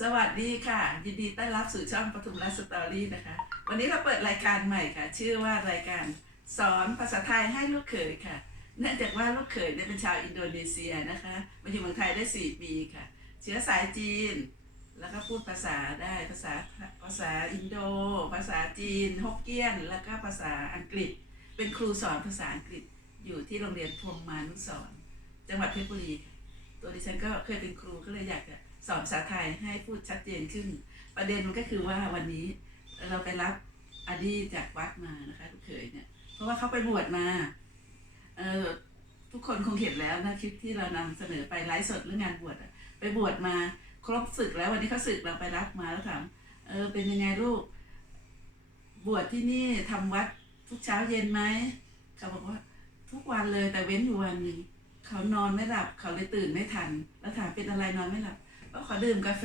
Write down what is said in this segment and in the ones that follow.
สวัสดีค่ะ ยินดีต้อนรับสู่ช่องปทุมรัฐสตอรี่นะคะ วันนี้เราเปิดรายการใหม่ค่ะ ชื่อว่ารายการสอนภาษาไทยให้ลูกเขยค่ะ เนื่องจากว่าลูกเขยเนี่ยเป็นชาวอินโดนีเซียนะคะมาอยู่เมืองไทยได้ 4 ปีค่ะ เชื้อสายจีน แล้วก็พูดภาษาได้ภาษาภาษาอินโด ภาษาจีนฮกเกี้ยน แล้วก็ภาษาอังกฤษ เป็นครูสอนภาษาอังกฤษอยู่ที่โรงเรียนพวงมานุสรณ์จังหวัดเพชรบุรีตัวดิฉันก็เคยเป็นครูก็เลยอยากจะ สอนภาษาไทยให้พูดชัดเจนขึ้น ประเด็นมันก็คือว่าวันนี้เราไปรับอดีจากวัดมานะคะลูกเขยเนี่ย เพราะว่าเขาไปบวชมาเออทุกคนคงเห็นแล้วนะคลิปที่เรานำเสนอไปไลฟ์สดเรื่องงานบวชอะไปบวชมาครบศึกแล้ววันนี้เขาศึกเราไปรับมาแล้วถามเออเป็นยังไงลูก บวชที่นี่ทำวัดทุกเช้าเย็นไหมเขาบอกว่าทุกวันเลยแต่เว้นอยู่วันหนึ่งเขานอนไม่หลับเขาเลยตื่นไม่ทัน แล้วถามเป็นอะไรนอนไม่หลับ ก็ขอดื่มกาแฟ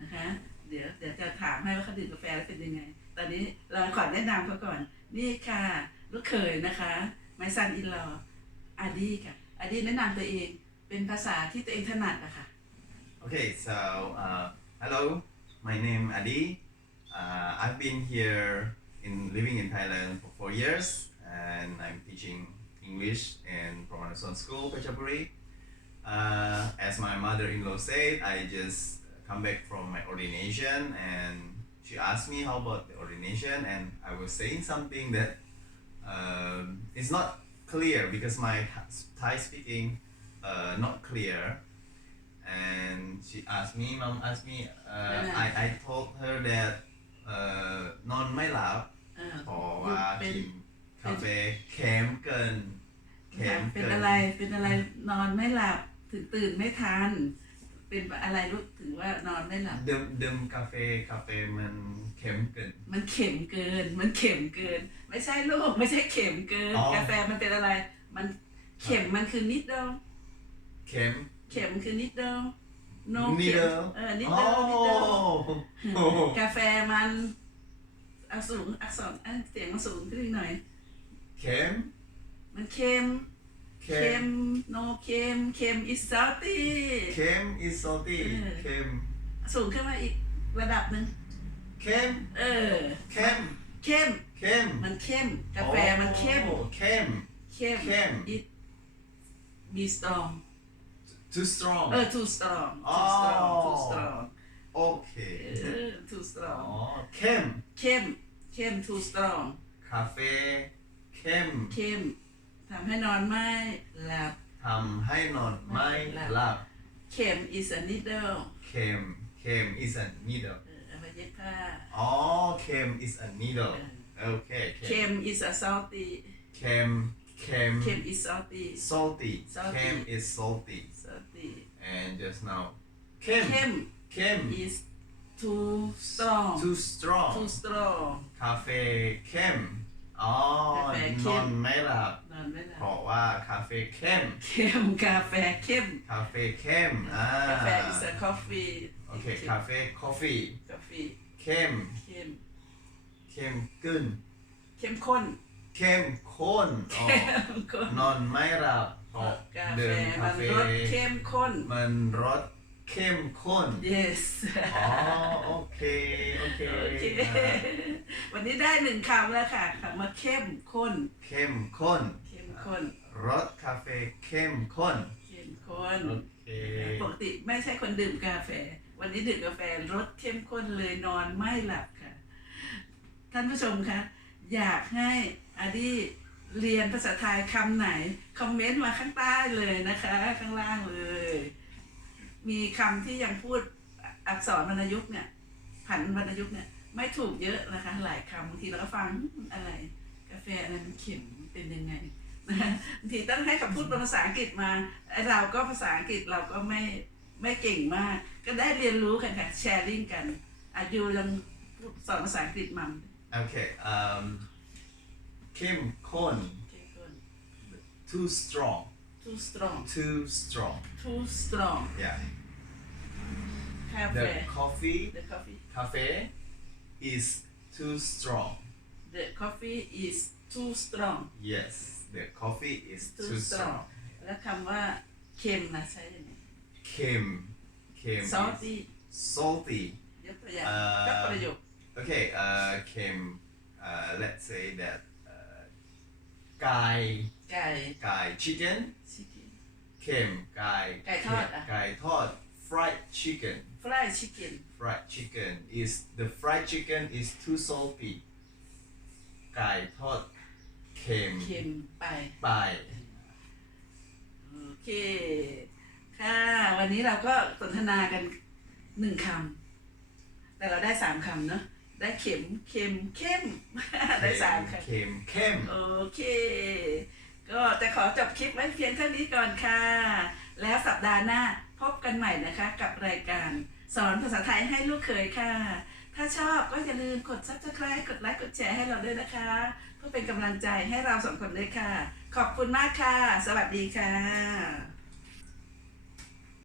นะคะ เดี๋ยวเดี๋ยวจะถามให้ว่าเขาดื่มกาแฟแล้วเป็นยังไง ตอนนี้เราขอแนะนำเขาก่อน นี่ค่ะลูกเขยนะคะไมซันอินลออาดีค่ะอาดีแนะนำตัวเองเป็นภาษาที่ตัวเองถนัดอะคะ Okay, so uh, hello, my name Adi. Uh, I've been here in living in Thailand for four years, and I'm teaching English in Promanason School, Pechaburi. Uh, as my mother-in-law said, I just come back from my ordination, and she asked me how about the ordination, and I was saying something that um, is not clear because my Thai speaking uh, not clear and she asked me mom asked me uh, Yeah. I, I told her that uh, นอนไม่หลับ เออ เพราะว่า เป็น กินกาแฟเค็มเกินเค็ม เป็น เกิน อะไร เป็นอะไร นอนไม่หลับ ถึงตื่นไม่ทัน เป็นอะไรลูกถึงว่านอนไม่หลับ ดื่มดื่มกาแฟกาแฟมันเค็มเกิน มันเข็มเกิน มันเข็มเกิน ไม่ใช่ลูกไม่ใช่เข็มเกิน อ๋อ กาแฟมันเป็นอะไร มันเข็มมันคือนิดเดียวเค็ม เข็มคือนิดเดียวโนนิดเข็เดีมยว เออนิดโอ้เดียวนิดเดียวโอ้กาแฟมันเอาสูงอักษรอันเสียงมันสูงขึ้นอีกหน่อย เค็มมันเค็ม เค็เค็มมโนเค็มเค็ม is salty เค็ม is salty เออเค็มสูงขึ้นมาอีกระดับหนึ่งเค็ม เออ เค็ม เข้มเค็มมันเข้ม กาแฟมันเข้มโอ้เค็มเข้ม เข้ม it be strong too strong เออ too strong อ๋อ too strong too strong โอเคเออ too อ๋อ strong เข้ม เข้ม เข้ม too strong คาเฟ่เข้ม เข้ม ทำให้นอนไม่หลับ ทำให้นอนไม่หลับหลับเข็ม is a needle เข้มเข้ม is a needle เออเอาไปเย็บผ้า อ๋อเข้ม is a needle โอเคเข็ม is a salty เข้มเข้มเข็ม is salty salty Salty เข้ม is salty salty and just now เข้มเข้มเข้ม is too strong too strong too strong คาเฟ่เข้มอ๋อกาแฟเข้ม นอนไม่หลับน อนไม่หลัเพบราะว่าคาเฟ่เข้ม เข้มกาแฟเข้ม คาเฟ่เข้ม อ่า กาแฟ is a coffee โอเค คาเฟ่ coffee กาแฟเข้ม เข้ม เข้มขึ้น เข้มข้น เข้มข้นอ๋อเข้มข้นนอนไม่หลับเพราะกาแฟดื่มมัคานเฟ่รสเข้มข้น มันรสเข้มข้น yes อ๋อ โอเค โอเคโอเคอ่าวันนี้ได้หนึ่งคำแล้วค่ะคำว่าเข้มข้น เข้มข้นเข้มข้นรสคาเฟ่เข้มข้นเข้มข้นโอเคปกติไม่ใช่คนดื่มกาแฟ วันนี้ดื่มกาแฟรสเข้มข้นเลยนอนไม่หลับค่ะ ท่านผู้ชมคะอยากให้อาดี้เรียนภาษาไทยคำไหน คอมเมนต์มาข้างใต้เลยนะคะ ข้างล่างเลย มีคำที่ยังพูดอักษรวรรณยุกต์เนี่ยผันวรรณยุกต์เนี่ยไม่ถูกเยอะนะคะ หลายคำบางทีเราก็ฟังอืมอะไร กาแฟอะไรมันเข็มเป็นยังไงนะคะ บางทีต้องให้คำพูดเป็นภาษาอังกฤษมาไอเราก็ภาษาอังกฤษเราก็ไม่ไม่เก่งมาก ก็ได้เรียนรู้กันค่ะแชร์ลิงกันอายุยังพูดสอนภาษาอังกฤษมัมโอเคอืมเข้มข้น too strong too strong too strong too strong yeah คา the เฟ่ coffee the coffee cafe is too strong the coffee is too strong yes the coffee is too too strong strong แล้วคำว่าเค็มนะใช้ยังไง เค็มเค็ม is salty salty ยกตัวอย่าง เอ่อ ยกประโยค okay uh came uh let's say that uh gai ไก่ gai chicken ชิคกี้ came gai ไก่ทอดอะ gai tod fried chicken ฟรายชิคกี้ fried chicken is the fried chicken is too salty ไก่ทอด เค็มเค็มไป ไป โอเค ค่ะ วันนี้เราก็สนทนากันหนึ่งคำ แต่เราได้สามคำเนาะ ได้เข็ม เค็ม เข้ม ได้สามคำ เค็มเข้ม โอเค ก็จะขอจบคลิปไว้เพียงเท่านี้ก่อนค่ะ แล้วสัปดาห์หน้าพบกันใหม่นะคะ กับรายการ สอนภาษาไทยให้ลูกเขยค่ะ ถ้าชอบก็อย่าลืมกด subscribe กดไลค์กดแชร์ให้เราด้วยนะคะ เพื่อเป็นกำลังใจให้เราสองคนด้วยค่ะ ขอบคุณมากค่ะ สวัสดีค่ะ